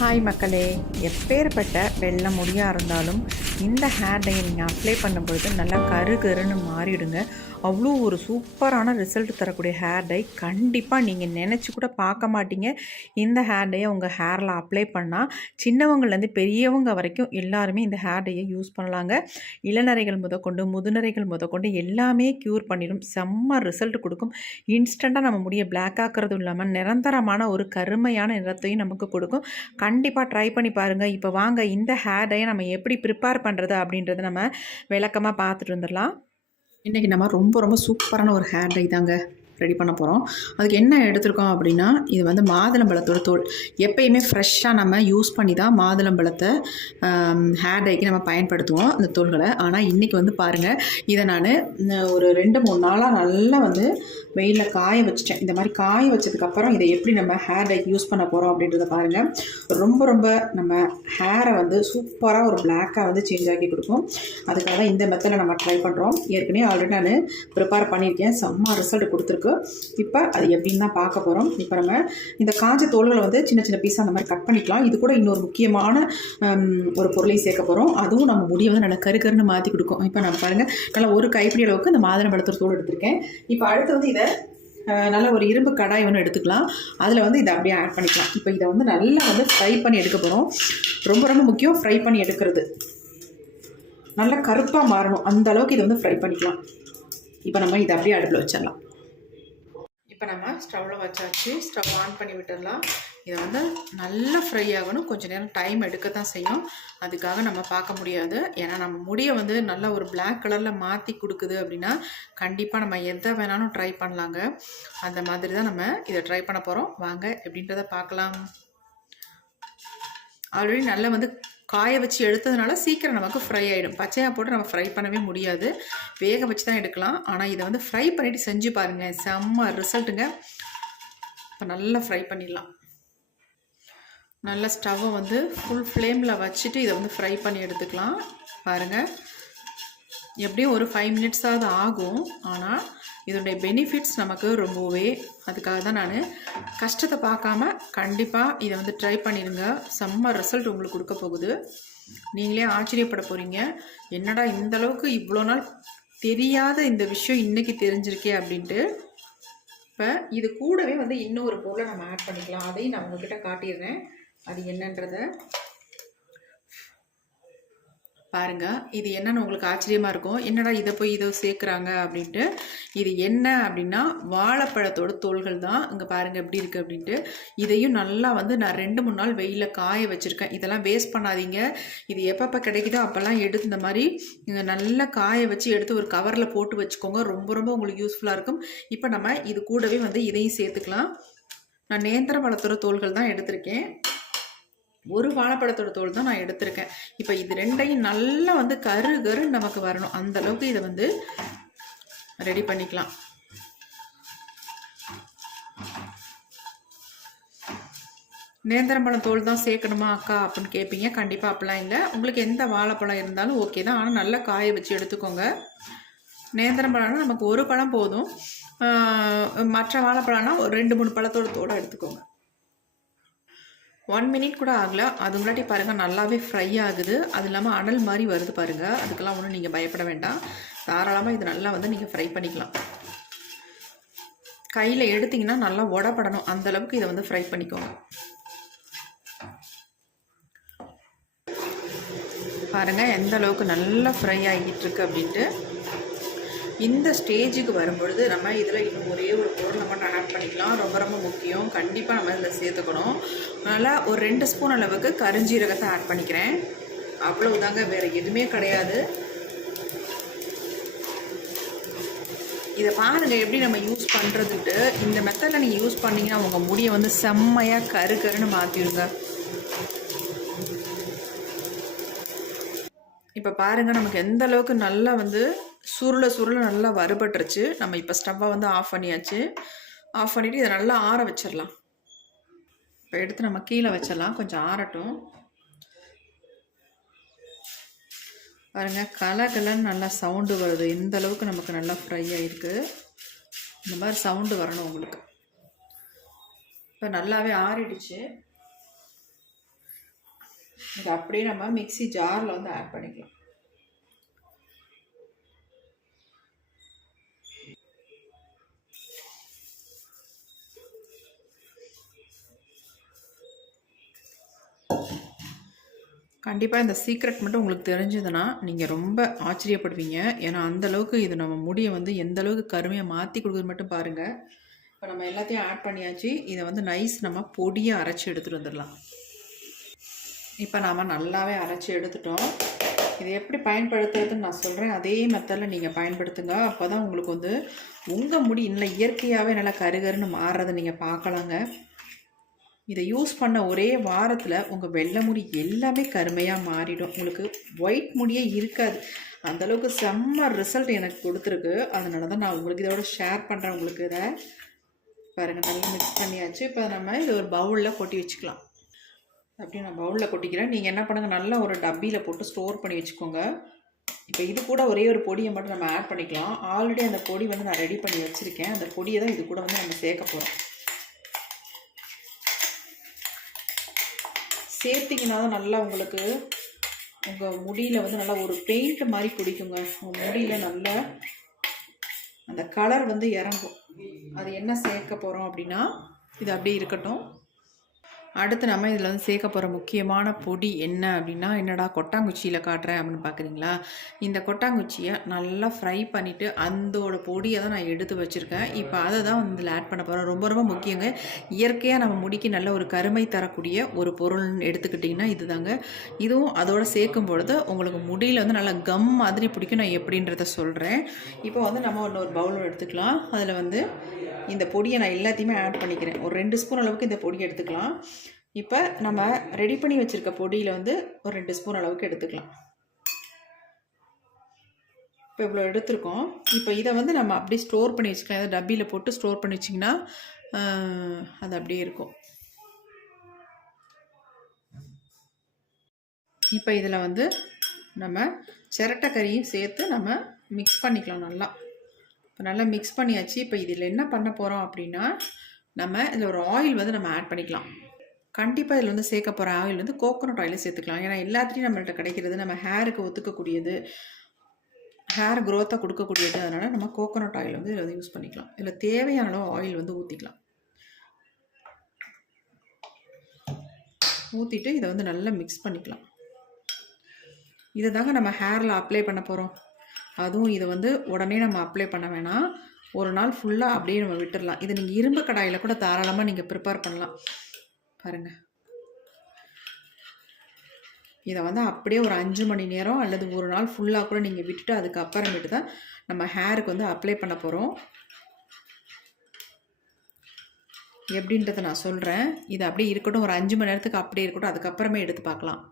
Hi மக்களே, எப்பேற்பட்ட வெள்ளை முடியாக இருந்தாலும் இந்த ஹேர் டையை நீங்கள் அப்ளை பண்ணும்பொழுது நல்லா கரு கருன்னு மாறிடுங்க. அவ்வளோ ஒரு சூப்பரான ரிசல்ட் தரக்கூடிய ஹேர் டை. கண்டிப்பாக நீங்கள் நினச்சி கூட பார்க்க மாட்டீங்க. இந்த ஹேர் டையை உங்கள் ஹேரில் அப்ளை பண்ணால் சின்னவங்கள்லேருந்து பெரியவங்க வரைக்கும் எல்லாருமே இந்த ஹேர் டையை யூஸ் பண்ணலாங்க. இளநரைகள் முதற்கொண்டு முதுநரைகள் முதற்கொண்டு எல்லாமே க்யூர் பண்ணிடும். செம்ம ரிசல்ட் கொடுக்கும். இன்ஸ்டண்ட்டாக நம்ம முடியை பிளாக் ஆக்கிறதும் இல்லாமல் நிரந்தரமான ஒரு கருமையான நிறத்தையும் நமக்கு கொடுக்கும். கண்டிப்பாக ட்ரை பண்ணி பாருங்கள். இப்போ வாங்க இந்த ஹேர் டையை நம்ம எப்படி ப்ரிப்பேர் பண்ணுறது அப்படின்றத நம்ம விளக்கமாக பார்த்துட்டு வந்துடலாம். இன்றைக்கி நம்ம ரொம்ப சூப்பரான ஒரு ஹேர் டை தாங்க ரெடி பண்ண போகிறோம். அதுக்கு என்ன எடுத்துருக்கோம் அப்படின்னா, இது வந்து மாதுளம்பழத்தோட தோல். எப்பயுமே ஃப்ரெஷ்ஷாக நம்ம யூஸ் பண்ணி தான் மாதுளம்பழத்தை ஹேர் டைக்கு நம்ம பயன்படுத்துவோம் அந்த தோள்களை. ஆனால் இன்றைக்கி வந்து பாருங்கள், இதை நான் ஒரு 2-3 நாளாக நல்லா வந்து வெயிலில் காய வச்சிட்டேன். இந்த மாதிரி காய வச்சதுக்கப்புறம் இதை எப்படி நம்ம ஹேர் டைக்கு யூஸ் பண்ண போகிறோம் அப்படின்றத பாருங்கள். ரொம்ப நம்ம ஹேரை வந்து சூப்பராக ஒரு பிளாக்காக வந்து சேஞ்ச் ஆக்கி கொடுக்கும். அதுக்காக தான் இந்த மெத்தடில் நம்ம ட்ரை பண்ணுறோம். ஏற்கனவே ஆல்ரெடி நான் ப்ரிப்பேர் பண்ணியிருக்கேன். செம்ம ரிசல்ட் கொடுத்துருக்கு. இப்போ அது எப்படின்னு தான் பார்க்க போகிறோம். இப்போ நம்ம இந்த காஞ்ச தோல்களை வந்து சின்ன பீஸாக அந்த மாதிரி கட் பண்ணிக்கலாம். இது கூட இன்னொரு முக்கியமான ஒரு பொருளையும் சேர்க்க போகிறோம். அதுவும் நம்ம முடியை வந்து நல்லா கருன்னு மாற்றி கொடுக்கும். இப்போ நம்ம பாருங்கள், நல்லா ஒரு கைப்பிடி அளவுக்கு இந்த மாதுளம்பழத்தோட தோல் எடுத்திருக்கேன். இப்போ அடுத்து வந்து இதை நல்ல ஒரு இரும்பு கடாய் ஒன்று எடுத்துக்கலாம். அதில் வந்து இதை அப்படியே ஆட் பண்ணிக்கலாம். இப்போ இதை வந்து நல்லா வந்து ஃப்ரை பண்ணி எடுக்க போகிறோம். ரொம்ப முக்கியம் ஃப்ரை பண்ணி எடுக்கிறது. நல்லா கருப்பாக மாறணும், அந்த அளவுக்கு இதை வந்து ஃப்ரை பண்ணிக்கலாம். இப்போ நம்ம இதை அப்படியே அடுப்பில் வச்சிடலாம். இப்போ நம்ம ஸ்டவ்வில் வச்சாச்சு. ஸ்டவ் ஆன் பண்ணி விட்டுடலாம். இதை வந்து நல்லா ஃப்ரை ஆகணும். கொஞ்சம் நேரம் டைம் எடுக்க தான் செய்யும். அதுக்காக நம்ம பார்க்க முடியாது. ஏன்னா நம்ம முடியை வந்து நல்லா ஒரு பிளாக் கலரில் மாற்றி கொடுக்குது அப்படின்னா கண்டிப்பாக நம்ம எதை வேணாலும் ட்ரை பண்ணலாங்க. அந்த மாதிரி தான் நம்ம இதை ட்ரை பண்ண போகிறோம். வாங்க எப்படின்றத பார்க்கலாம். ஆல்ரெடி நல்லா வந்து காய வச்சு எடுத்ததுனால சீக்கிரம் நமக்கு ஃப்ரை ஆகிடும். பச்சையாக போட்டு நம்ம ஃப்ரை பண்ணவே முடியாது. வேக வச்சு தான் எடுக்கலாம். ஆனால் இதை வந்து ஃப்ரை பண்ணிவிட்டு செஞ்சு பாருங்கள், செம்ம ரிசல்ட்டுங்க. இப்போ நல்லா ஃப்ரை பண்ணிடலாம். நல்லா ஸ்டவ்வை வந்து ஃபுல் ஃப்ளேமில் வச்சுட்டு இதை வந்து ஃப்ரை பண்ணி எடுத்துக்கலாம். பாருங்கள், எப்படியும் ஒரு 5 மினிட்ஸாவது ஆகும். ஆனால் இதனுடைய பெனிஃபிட்ஸ் நமக்கு ரொம்பவே, அதுக்காக தான் நான் கஷ்டத்தை பார்க்காம கண்டிப்பாக இதை வந்து ட்ரை பண்ணிடுங்க. செம்ம ரிசல்ட் உங்களுக்கு கொடுக்க போகுது. நீங்களே ஆச்சரியப்பட போகிறீங்க, என்னடா இந்தளவுக்கு இவ்வளோ நாள் தெரியாத இந்த விஷயம் இன்றைக்கி தெரிஞ்சிருக்கே அப்படின்ட்டு. இப்போ இது கூடவே வந்து இன்னும் ஒரு பொருளை நம்ம ஆட் பண்ணிக்கலாம். அதையும் நான் உங்ககிட்ட காட்டிடுறேன், அது என்னன்றதை பாருங்கள். இது என்னன்னு உங்களுக்கு ஆச்சரியமாக இருக்கும், என்னடா இதை போய் இதை சேர்க்குறாங்க அப்படின்ட்டு. இது என்ன அப்படின்னா வாழைப்பழத்தோட தோள்கள் தான். இங்கே பாருங்கள் எப்படி இருக்குது அப்படின்ட்டு. இதையும் நல்லா வந்து நான் 2-3 நாள் வெயிலில் காய வச்சுருக்கேன். இதெல்லாம் வேஸ்ட் பண்ணாதீங்க. இது எப்பப்போ கிடைக்குதோ அப்போல்லாம் எடுத்து இந்த மாதிரி நல்லா காய வச்சு எடுத்து ஒரு கவரில் போட்டு வச்சுக்கோங்க. ரொம்ப உங்களுக்கு யூஸ்ஃபுல்லாக இருக்கும். இப்போ நம்ம இது கூடவே வந்து இதையும் சேர்த்துக்கலாம். நான் நேந்திர பழத்தோட தோள்கள் தான் எடுத்திருக்கேன். ஒரு வாழைப்பழத்தோட தோல் தான் நான் எடுத்திருக்கேன். இப்போ இது ரெண்டையும் நல்லா வந்து கரு நமக்கு வரணும். அந்த அளவுக்கு இதை வந்து ரெடி பண்ணிக்கலாம். நேந்திரம்பழம் தோல் தான் சேர்க்கணுமா அக்கா அப்படின்னு கேட்பீங்க. கண்டிப்பாக அப்படிலாம் இல்லை. உங்களுக்கு எந்த வாழைப்பழம் இருந்தாலும் ஓகே தான். ஆனால் நல்லா காய வச்சு எடுத்துக்கோங்க. நேந்திரம்பழம்னா நமக்கு ஒரு பழம் போதும். மற்ற வாழைப்பழம்னா ஒரு 2-3 பழத்தோட தோடு எடுத்துக்கோங்க. 1 மினிட் கூட ஆகலை, அது முன்னாடி பாருங்கள் நல்லாவே ஃப்ரை ஆகுது. அது இல்லாமல் அனல் மாதிரி வருது பாருங்கள். அதுக்கெல்லாம் ஒன்றும் நீங்கள் பயப்பட வேண்டாம். தாராளமாக இது நல்லா வந்து நீங்கள் ஃப்ரை பண்ணிக்கலாம். கையில் எடுத்திங்கன்னா நல்லா உடப்படணும், அந்தளவுக்கு இதை வந்து ஃப்ரை பண்ணிக்கோங்க. பாருங்கள் எந்த அளவுக்கு நல்லா ஃப்ரை ஆகிட்டு இருக்கு அப்படின்ட்டு. இந்த ஸ்டேஜுக்கு வரும்பொழுது நம்ம இதில் இன்னும் ஒரே ஒரு பொருள் நம்ம ஆட் பண்ணிக்கலாம். ரொம்ப முக்கியம், கண்டிப்பாக நம்ம இதில் சேர்த்துக்கணும். அதனால் ஒரு 2 ஸ்பூன் அளவுக்கு கருஞ்சீரகத்தை ஆட் பண்ணிக்கிறேன். அவ்வளவுதாங்க, வேறு எதுவுமே கிடையாது. இதை பாருங்கள் எப்படி நம்ம யூஸ் பண்ணுறதுட்டு. இந்த மெத்தடில் நீங்கள் யூஸ் பண்ணிங்கன்னா உங்கள் முடியை வந்து செம்மையாக கருன்னு மாற்றிடுங்க. இப்போ பாருங்கள் நமக்கு எந்த அளவுக்கு நல்லா வந்து சுருள நல்லா வறுபட்டுருச்சு. நம்ம இப்போ ஸ்டவ்வை வந்து ஆஃப் பண்ணியாச்சு. ஆஃப் பண்ணிவிட்டு இதை நல்லா ஆற வச்சிடலாம். இப்போ எடுத்து நம்ம கீழே வச்சிடலாம், கொஞ்சம் ஆறட்டும். பாருங்கள் கலன்னு நல்லா சவுண்டு வருது. எந்த அளவுக்கு நமக்கு நல்லா ஃப்ரை ஆகிருக்கு. இந்த மாதிரி சவுண்டு வரணும் உங்களுக்கு. இப்போ நல்லாவே ஆறிடுச்சு. இதை அப்படியே நம்ம மிக்ஸி ஜாரில் வந்து ஆட் பண்ணிக்கலாம். கண்டிப்பாக இந்த சீக்ரெட் மட்டும் உங்களுக்கு தெரிஞ்சதுன்னா நீங்கள் ரொம்ப ஆச்சரியப்படுவீங்க. ஏன்னா அந்தளவுக்கு இது நம்ம முடியை வந்து எந்த அளவுக்கு கருமையாக மாற்றி கொடுக்குறது மட்டும் பாருங்கள். இப்போ நம்ம எல்லாத்தையும் ஆட் பண்ணியாச்சு. இதை வந்து நைஸ் நம்ம பொடியாக அரைச்சி எடுத்துகிட்டு வந்துடலாம். இப்போ நாம் நல்லாவே அரைச்சி எடுத்துட்டோம். இதை எப்படி பயன்படுத்துறதுன்னு நான் சொல்கிறேன். அதே மெத்தடில் நீங்கள் பயன்படுத்துங்க. அப்போ தான் உங்களுக்கு வந்து உங்கள் முடி இன்னும் இயற்கையாகவே நல்லா கருகருன்னு மாறுறதை நீங்கள் பார்க்கலாங்க. இதை யூஸ் பண்ண ஒரே வாரத்தில் உங்கள் வெள்ளை முடி எல்லாமே கருமையாக மாறிடும். உங்களுக்கு ஒயிட் முடியே இருக்காது. அந்தளவுக்கு செம்ம ரிசல்ட் எனக்கு கொடுத்துருக்கு. அதனால தான் நான் உங்களுக்கு இதோட ஷேர் பண்ணுறேன். உங்களுக்கு இதை பாருங்கள், நல்லா மிக்ஸ் பண்ணியாச்சு. இப்போ நம்ம இது ஒரு பவுலில் கொட்டி வச்சுக்கலாம். அப்படியே நான் பவுலில் கொட்டிக்கிறேன். நீங்கள் என்ன பண்ணுங்கள், நல்லா ஒரு டப்பியில் போட்டு ஸ்டோர் பண்ணி வச்சுக்கோங்க. இப்போ இது கூட ஒரே ஒரு பொடியை மட்டும் நம்ம ஆட் பண்ணிக்கலாம். ஆல்ரெடி அந்த பொடி வந்து நான் ரெடி பண்ணி வச்சுருக்கேன். அந்த பொடியை தான் இது கூட வந்து நம்ம சேர்க்க போகிறோம். சேர்த்திங்கன்னா தான் நல்லா உங்களுக்கு உங்கள் முடியில் வந்து நல்லா ஒரு பெயிண்ட் மாதிரி பிடிக்குங்க. உங்கள் முடியில் நல்லா அந்த கலர் வந்து இறங்கும். அது என்ன சேர்க்க போகிறோம் அப்படின்னா, இது அப்படியே இருக்கட்டும். அடுத்து நம்ம இதில் வந்து சேர்க்க போகிற முக்கியமான பொடி என்ன அப்படின்னா, என்னடா கொட்டாங்குச்சியில் காட்டுறேன் அப்படின்னு பார்க்குறீங்களா? இந்த கொட்டாங்குச்சியை நல்லா ஃப்ரை பண்ணிவிட்டு அந்தோட பொடியை தான் நான் எடுத்து வச்சுருக்கேன். இப்போ அதை தான் வந்து இதில் ஆட் பண்ண போகிறோம். ரொம்ப ரொம்ப முக்கியங்க. இயற்கையாக நம்ம முடிக்கு நல்ல ஒரு கருமை தரக்கூடிய ஒரு பொருள்னு எடுத்துக்கிட்டிங்கன்னா இது தாங்க. இதுவும் அதோடு சேர்க்கும் பொழுது உங்களுக்கு முடியில் வந்து நல்லா கம் மாதிரி பிடிக்கும். நான் எப்படின்றத சொல்கிறேன். இப்போ வந்து நம்ம ஒரு பவுல் எடுத்துக்கலாம். அதில் வந்து இந்த பொடியை நான் எல்லாத்தையுமே ஆட் பண்ணிக்கிறேன். ஒரு 2 ஸ்பூன் அளவுக்கு இந்த பொடியை எடுத்துக்கலாம். இப்போ நம்ம ரெடி பண்ணி வச்சுருக்க பொடியில் வந்து ஒரு 2 ஸ்பூன் அளவுக்கு எடுத்துக்கலாம். இப்போ இவ்வளோ எடுத்துருக்கோம். இப்போ இதை வந்து நம்ம அப்படியே ஸ்டோர் பண்ணி வச்சுக்கலாம். ஏதாவது டப்பியில் போட்டு ஸ்டோர் பண்ணி வச்சிங்கன்னா அது அப்படியே இருக்கும். இப்போ இதில் வந்து நம்ம சிரட்டைக்கறியும் சேர்த்து நம்ம மிக்ஸ் பண்ணிக்கலாம் நல்லா. இப்போ நல்லா மிக்ஸ் பண்ணியாச்சு. இப்போ இதில் என்ன பண்ண போகிறோம் அப்படின்னா, நம்ம இதில் ஒரு ஆயில் வந்து நம்ம ஆட் பண்ணிக்கலாம். கண்டிப்பாக இதில் வந்து சேர்க்க போகிற ஆயில் வந்து கோகோனட் ஆயிலை சேர்த்துக்கலாம். ஏன்னா எல்லாத்துலேயும் நம்மள்கிட்ட கிடைக்கிறது நம்ம ஹேருக்கு ஒத்துக்கக்கூடியது, ஹேர் க்ரோத்தை கொடுக்கக்கூடியது. அதனால் நம்ம கோகோனட் ஆயில் வந்து இதில் வந்து யூஸ் பண்ணிக்கலாம். இதில் தேவையான அளவு ஆயில் வந்து ஊற்றிக்கலாம். ஊற்றிட்டு இதை வந்து நல்லா மிக்ஸ் பண்ணிக்கலாம். இதை தாங்க நம்ம ஹேரில் அப்ளை பண்ண போகிறோம். அதுவும் இதை வந்து உடனே நம்ம அப்ளை பண்ண வேணாம். ஒரு நாள் ஃபுல்லாக அப்படியே நம்ம விட்டுடலாம். இதை நீங்கள் இரும்பு கடாயில் கூட தாராளமாக நீங்கள் ப்ரிப்பேர் பண்ணலாம். பாருங்கள், இதை வந்து அப்படியே ஒரு 5 மணி நேரம் அல்லது ஒரு நாள் ஃபுல்லாக கூட நீங்கள் விட்டுட்டு அதுக்கப்புறமேட்டு தான் நம்ம ஹேருக்கு வந்து அப்ளை பண்ண போகிறோம். எப்படின்றத நான் சொல்கிறேன். இது அப்படியே இருக்கட்டும். ஒரு 5 மணி நேரத்துக்கு அப்படியே இருக்கட்டும். அதுக்கப்புறமே எடுத்து பார்க்கலாம்.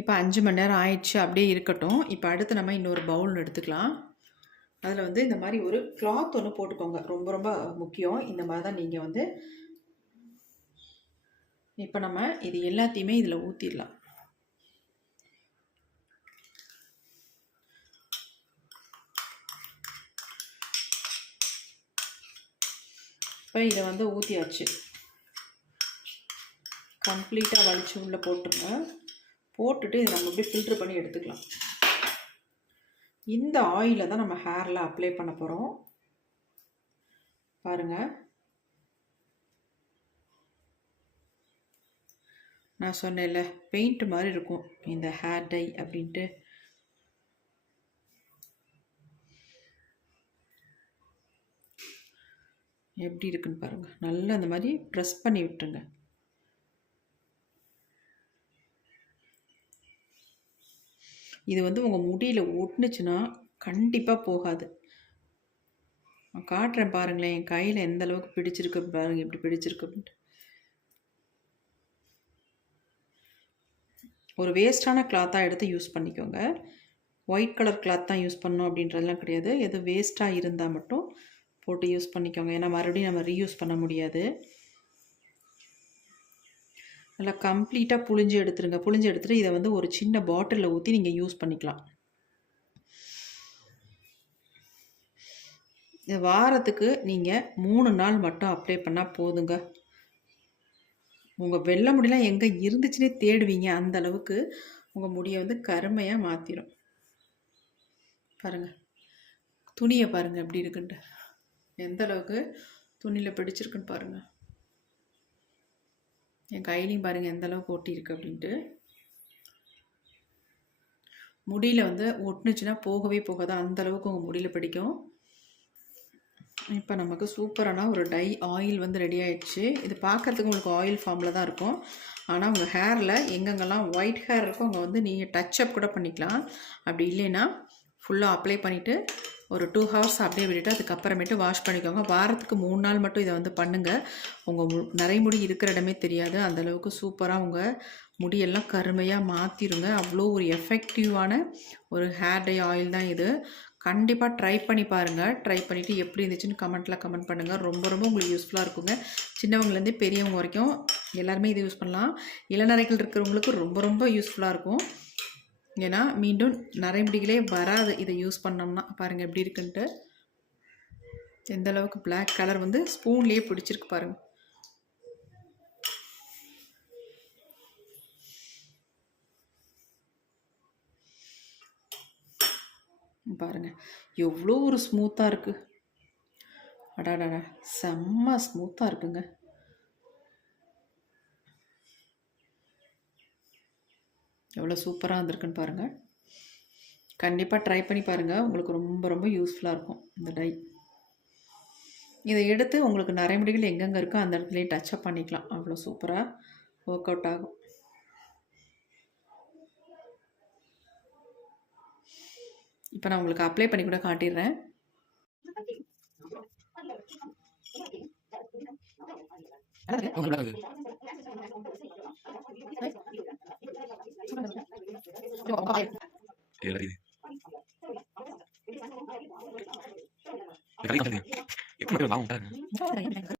இப்போ 5 மணி நேரம் ஆயிடுச்சு. அப்படியே இருக்கட்டும். இப்போ அடுத்து நம்ம இன்னொரு பவுல் எடுத்துக்கலாம். அதில் வந்து இந்த மாதிரி ஒரு கிளாத் ஒன்று போட்டுக்கோங்க. ரொம்ப ரொம்ப முக்கியம். இந்த மாதிரி தான் நீங்கள் வந்து இப்போ நம்ம இது எல்லாத்தையுமே இதில் ஊற்றிடலாம். இப்போ இதை வந்து ஊற்றியாச்சு. கம்ப்ளீட்டாக வலிச்சு உள்ளே போட்டுருங்க. போட்டுட்டு இதை நம்ம அப்படியே ஃபில்ட்ரு பண்ணி எடுத்துக்கலாம். இந்த ஆயிலை தான் நம்ம ஹேரில் அப்ளை பண்ண போகிறோம். பாருங்கள், நான் சொன்னேன்ல பெயிண்ட் மாதிரி இருக்கும் இந்த ஹேர் டை அப்படின்ட்டு. எப்படி இருக்குன்னு பாருங்கள். நல்லா அந்த மாதிரி ப்ரெஸ் பண்ணி விட்டுருங்க. இது வந்து உங்கள் முடியில் ஒட்டுனுச்சுன்னா கண்டிப்பாக போகாது. நான் காட்டுறேன் பாருங்களேன். என் கையில் எந்த அளவுக்கு பிடிச்சிருக்கு பாருங்கள். எப்படி பிடிச்சிருக்கு அப்படின்ட்டு. ஒரு வேஸ்ட்டான கிளாத்தாக எடுத்து யூஸ் பண்ணிக்கோங்க. ஒயிட் கலர் கிளாத் தான் யூஸ் பண்ணணும் அப்படின்றதுலாம் கிடையாது. எது வேஸ்ட்டாக இருந்தால் மட்டும் போட்டு யூஸ் பண்ணிக்கோங்க. ஏன்னா மறுபடியும் நம்ம ரீயூஸ் பண்ண முடியாது. நல்லா கம்ப்ளீட்டாக புழிஞ்சு எடுத்துருங்க. புழிஞ்சு எடுத்துகிட்டு இதை வந்து ஒரு சின்ன பாட்டிலில் ஊற்றி நீங்கள் யூஸ் பண்ணிக்கலாம். வாரத்துக்கு நீங்கள் 3 நாள் மட்டும் அப்ளை பண்ணால் போதுங்க. உங்கள் வெள்ளை முடியெலாம் எங்கே இருந்துச்சுன்னே தேடுவீங்க. அந்த அளவுக்கு உங்கள் முடியை வந்து கருமையாக மாற்றிடும். பாருங்கள், துணியை பாருங்கள் எப்படி இருக்குன்ட்டு, எந்த அளவுக்கு துணியில் பிடிச்சிருக்குன்னு பாருங்கள். என் கையிலையும் பாருங்கள் எந்த அளவுக்கு ஒட்டியிருக்கு அப்படின்ட்டு. முடியில் வந்து ஒட்டுனுச்சுன்னா போகவே போகாது, அந்த அளவுக்கு உங்கள் முடியில் பிடிக்கும். இப்போ நமக்கு சூப்பரான ஒரு டை ஆயில் வந்து ரெடி ஆயிடுச்சு. இது பார்க்குறதுக்கு உங்களுக்கு ஆயில் ஃபார்மில் தான் இருக்கும். ஆனால் உங்கள் ஹேரில் எங்கெங்கெல்லாம் ஒயிட் ஹேர் இருக்கோ அங்கே வந்து நீங்கள் டச்சப் கூட பண்ணிக்கலாம். அப்படி இல்லைன்னா ஃபுல்லாக அப்ளை பண்ணிவிட்டு ஒரு 2 ஹவர்ஸ் அப்படியே விட்டுட்டு அதுக்கப்புறமேட்டு வாஷ் பண்ணிக்கோங்க. வாரத்துக்கு 3 நாள் மட்டும் இதை வந்து பண்ணுங்கள். உங்கள் நரைமுடி இருக்கிற இடமே தெரியாது. அந்தளவுக்கு சூப்பராக உங்கள் முடியெல்லாம் கருமையாக மாற்றிடுங்க. அவ்வளோ ஒரு எஃபெக்டிவான ஒரு ஹேர் டை ஆயில் தான் இது. கண்டிப்பாக ட்ரை பண்ணி பாருங்கள். ட்ரை பண்ணிவிட்டு எப்படி இருந்துச்சுன்னு கமெண்ட்டில் கமெண்ட் பண்ணுங்கள். ரொம்ப ரொம்ப உங்களுக்கு யூஸ்ஃபுல்லாக இருக்குங்க. சின்னவங்கலேருந்து பெரியவங்க வரைக்கும் எல்லாருமே இதை யூஸ் பண்ணலாம். இளநரைகள் இருக்கிறவங்களுக்கு ரொம்ப ரொம்ப யூஸ்ஃபுல்லாக இருக்கும். ஏன்னா மீண்டும் நரைமுடிகளே வராது இதை யூஸ் பண்ணோம்னா. பாருங்கள் எப்படி இருக்குன்ட்டு, எந்த அளவுக்கு பிளாக் கலர் வந்து ஸ்பூன்லேயே பிடிச்சிருக்கு பாருங்கள். பாருங்கள் எவ்வளோ ஒரு ஸ்மூத்தாக இருக்குது. அடாடா, செம்ம ஸ்மூத்தாக இருக்குங்க. எவ்வளோ சூப்பராக வந்திருக்குன்னு பாருங்கள். கண்டிப்பாக ட்ரை பண்ணி பாருங்கள். உங்களுக்கு ரொம்ப ரொம்ப யூஸ்ஃபுல்லாக இருக்கும் இந்த டை. இதை எடுத்து உங்களுக்கு நரைமுடிகள் எங்கெங்கே இருக்கோ அந்த இடத்துலையே டச்சப் பண்ணிக்கலாம். அவ்வளோ சூப்பராக ஒர்க் அவுட் ஆகும். இப்போ நான் உங்களுக்கு அப்ளை பண்ணி கூட காட்டிடுறேன்.